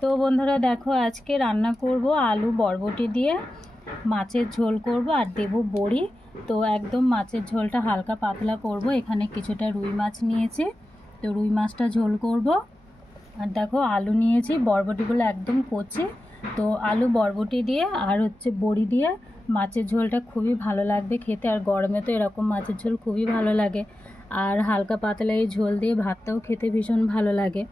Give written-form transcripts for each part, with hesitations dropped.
তো বন্ধুরা দেখো আজকে রান্না করব আলু বরবটি দিয়ে মাছের ঝোল করব আর দেব বড়ি। তো একদম মাছের ঝোলটা হালকা পাতলা করব। এখানে কিছুটা রুই মাছ নিয়েছি, তো রুই মাছটা ঝোল করব। আর দেখো আলু নিয়েছি, বরবটিগুলো একদম কচি। তো আলু বরবটি দিয়ে আর বড়ি দিয়ে মাছের ঝোলটা খুবই ভালো লাগবে খেতে। আর গরমে তো এরকম মাছের ঝোল খুবই ভালো লাগে। আর হালকা পাতলা এই ঝোল দিয়ে ভাতটাও খেতে ভীষণ ভালো লাগে।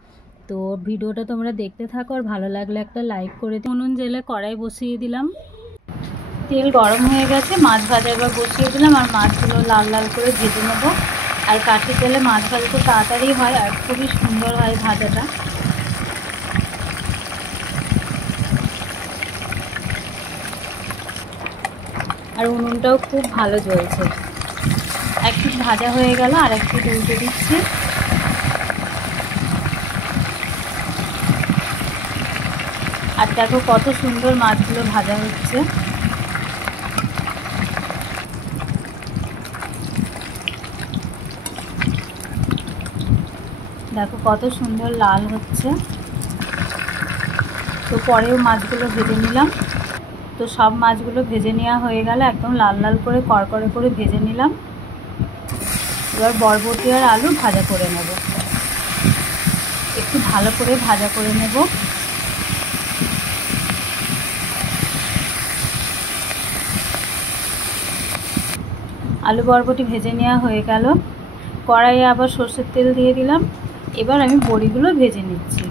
তো ভিডিওটা তোমরা দেখতে থাকো, আর ভালো লাগলে একটা লাইক করে দিও। উনুন জেলে কড়াই বসিয়ে দিলাম, তেল গরম হয়ে গেছে, মাছ ভাজা এবার বসিয়ে দিলাম। আর মাছগুলো লাল লাল করে ভেজে নেব। আর কাঠি তেলে মাছ ভাজা তো তাড়াতাড়ি হয় আর খুবই সুন্দর হয় ভাজাটা। আর উনুনটাও খুব ভালো জ্বলছে। এক পিঠ ভাজা হয়ে গেল, আর এক পিঠ উল্টে দিচ্ছি। আর দেখো কত সুন্দর মাছগুলো ভাজা হচ্ছে। দেখো কত সুন্দর লাল হচ্ছে। তো পরেও মাছগুলো ভেজে নিলাম। তো সব মাছগুলো ভেজে নেওয়া হয়ে গেল, একদম লাল লাল করে কড়কড়ে করে ভেজে নিলাম। এবার বরবটি আর আলু ভাজা করে নেব, একটু ভালো করে ভাজা করে নেব। আলু বরবটি ভেজে নেওয়া হয়ে গেল। কড়াইয়ে আবার সরষের তেল দিয়ে দিলাম। এবার আমি বড়িগুলো ভেজে নিচ্ছি।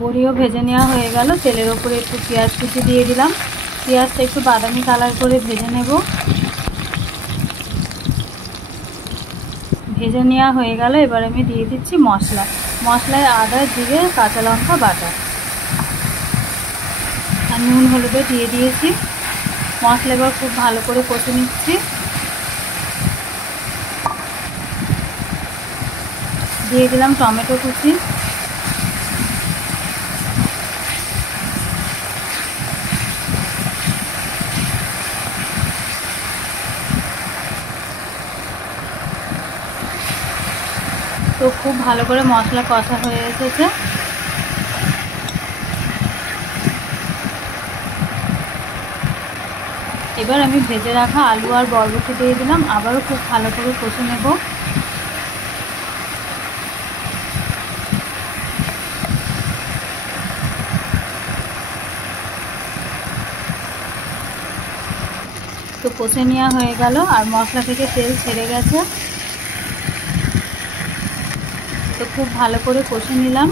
বড়িও ভেজে নেওয়া হয়ে গেল। তেলের ওপরে একটু পেঁয়াজ কুচি দিয়ে দিলাম। পেঁয়াজটা একটু বাদামি কালার করে ভেজে নেব। ভেজে নেওয়া হয়ে গেল। এবার আমি দিয়ে দিচ্ছি মশলা। মশলায় আদা, জিরে, কাঁচা লঙ্কা বাটা আর নুন হলুদও দিয়ে দিয়েছি। মশলা এবার খুব ভালো করে কষে নিচ্ছি। দিয়ে দিলাম টমেটো কুচি। তো খুব ভালো করে মশলা কষা হয়ে এসেছে। এবার আমি ভেজে রাখা আলু আর বরবটি দিয়ে দিলাম। আবারও খুব ভালো করে কষে নেব। তো কষে নেওয়া হয়ে গেল, আর মশলা থেকে তেল ছেড়ে গেছে। তো খুব ভালো করে কষে নিলাম।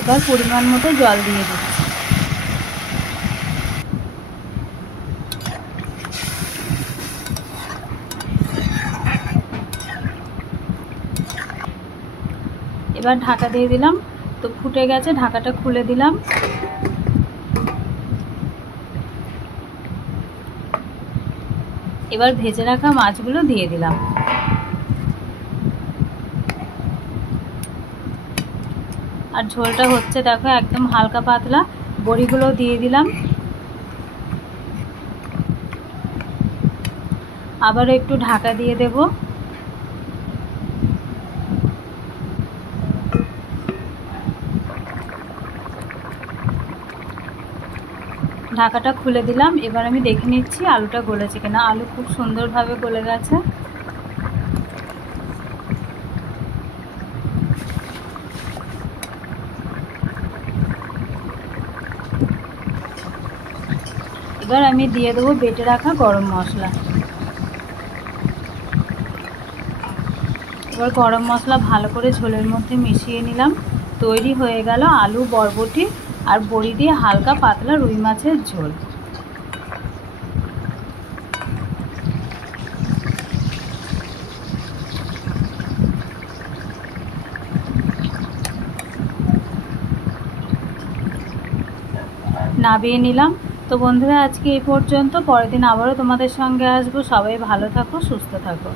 এবার পরিমাণ মতো জল দিয়ে দিচ্ছি। এবার ঢাকা দিয়ে দিলাম। তো ফুটে গেছে, ঢাকাটা খুলে দিলাম। এবার ভেজে রাখা মাছগুলো দিয়ে দিলাম। আর ঝোলটা হচ্ছে দেখো একদম হালকা পাতলা। বড়িগুলো দিয়ে দিলাম। আবারও একটু ঢাকা দিয়ে দেব। ঢাকাটা খুলে দিলাম। এবার আমি দেখে নিচ্ছি আলুটা গলেছে কিনা। আলু খুব সুন্দরভাবে গলে গেছে। এবার আমি দিয়ে দেবো বেটে রাখা গরম মশলা। এবার গরম মশলা ভালো করে ঝোলের মধ্যে মিশিয়ে নিলাম। তৈরি হয়ে গেল আলু বরবটি আর বড়ি দিয়ে হালকা পাতলা রুই মাছের ঝোল। নামিয়ে নিলাম। তো বন্ধুরা আজকে এই পর্যন্ত। পরের দিন আবারও তোমাদের সঙ্গে আসবো। সবাই ভালো থাকো, সুস্থ থাকো।